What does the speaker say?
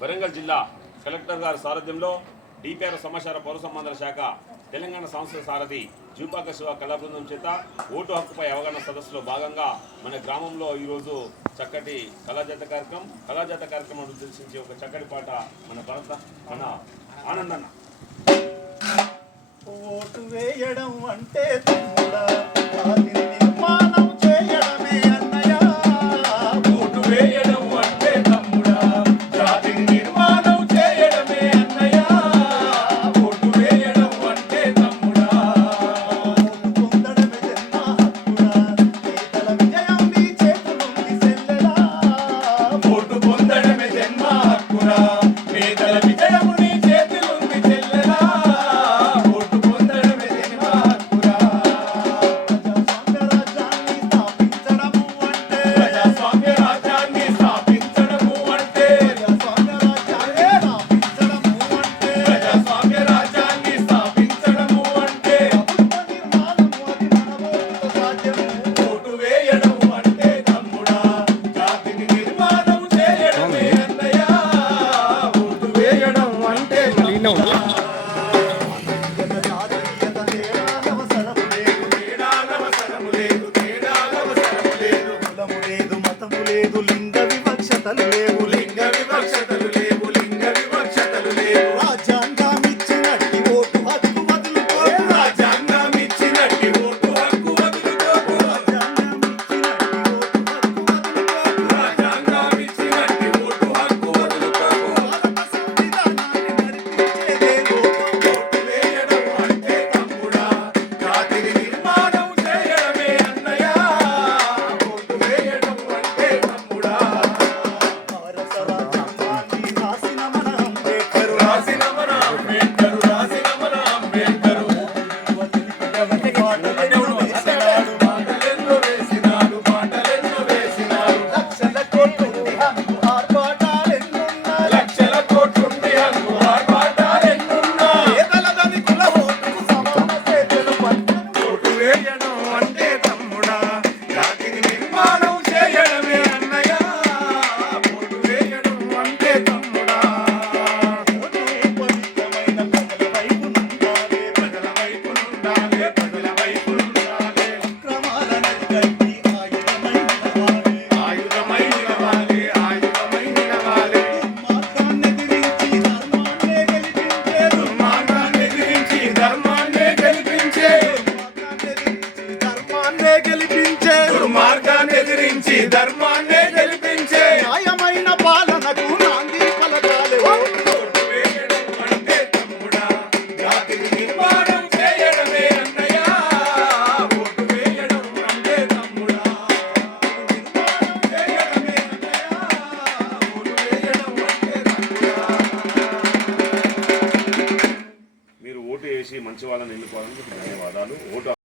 వరంగల్ జిల్లా కలెక్టర్ గారి సారథ్యంలో డిపిఆర్ సమాచార పౌర సంబంధాల శాఖ తెలంగాణ సంస్థల సారథి జూపాక శివ కళాబృందం చేత ఓటు హక్కుపై అవగాహన సదస్సులో భాగంగా మన గ్రామంలో ఈరోజు చక్కటి కళాజాత కార్యక్రమం ఉద్దేశించి ఒక చక్కటి పాట మన భరత మన ఆనందన్న. ఓటు వేయడం అంటే తమ్ముడా నిర్మాణం చేయడమే అన్నయ్య. ఓటు వేయడం అంటే తమ్ముడా జాతిని నిర్మాణం చేయడమే అన్నయ్య. ఓటు వేయడం అంటే తమ్ముడా పొందడమే జన్మ హక్కురా. పేదల విజయం నీ చేతులుంది చెల్లెలా. ఓటు పొందడమే జన్మ హక్కురా. పేదల విజయం నీ చేతులుంది చెల్లెలా. ఓటు పొందడమే జన్మ హక్కురా. ప్రజాస్వామ్య రాజ్యాన్ని స్థాపించడము అంటే ప్రజాస్వామ్య రాజ్యాన్ని స్థాపించడము అంటే ఓటు వేయడం అంటే తమ్ముడా జాతిని నిర్మాణం చేయడమే అన్నయ్య. ఓటు వేయడం అంటే లింగ వివక్షతలు లేవు. రాజ్యాంగం ఇచ్చినట్టి ఓటు హక్కు వదులుకోకు. రాజ్యాంగం ఇచ్చినట్టి ఓటు హక్కు వదులుకోకు. రాజ్యాంగం ఇచ్చినట్టి ఓటు హక్కు వదులుకోకు. భారత సంవిధానాన్ని నడిపించేదే ఓటు. ఓటు వేయడం అంటే తమ్ముడా జాతిని నిర్మాణం చేయడమే అన్నయ్య. ఓటు వేయడం అంటే తమ్ముడా భారత రాజ్యాంగాన్ని రాసిన మన అంబేద్కరు. లక్షల కోట్లుండి హక్కు ఆర్భాటాలెన్నున్నా పేదల ధనికుల ఓటుకు సమాన స్వేచ్ఛలు పట్టను. ఓటు వేయడం అంటే తమ్ముడా జాతిని నిర్మాణం చేయడమే అన్నయ్య. ఓటు వేయడం అంటే తమ్ముడా ఓటు పవిత్రమైన ప్రజల వైపునుండాలి. ప్రజల వైపునుండాలి. అక్రమాలను అరికట్టి ఆయుధమై నిలవాలి. దుర్మార్గాన్ని ఎదిరించి ధర్మాన్నే గెలిపించే. న్యాయమైన పాలనకు నాంది పలకాలే. ఓటు వేయడం అంటే తమ్ముడా జాతిని నిర్మాణం చేయడమే అన్నయ్య. ఓటు వేయడం అంటే తమ్ముడా నిర్మాణం చేయడమే అన్నయ్య. ఓటు వేయడం అంటే తమ్ముడా. మీరు ఓటు వేసి మంచి వాళ్ళని ఎన్నుకోవడానికి ధన్యవాదాలు. ఓటు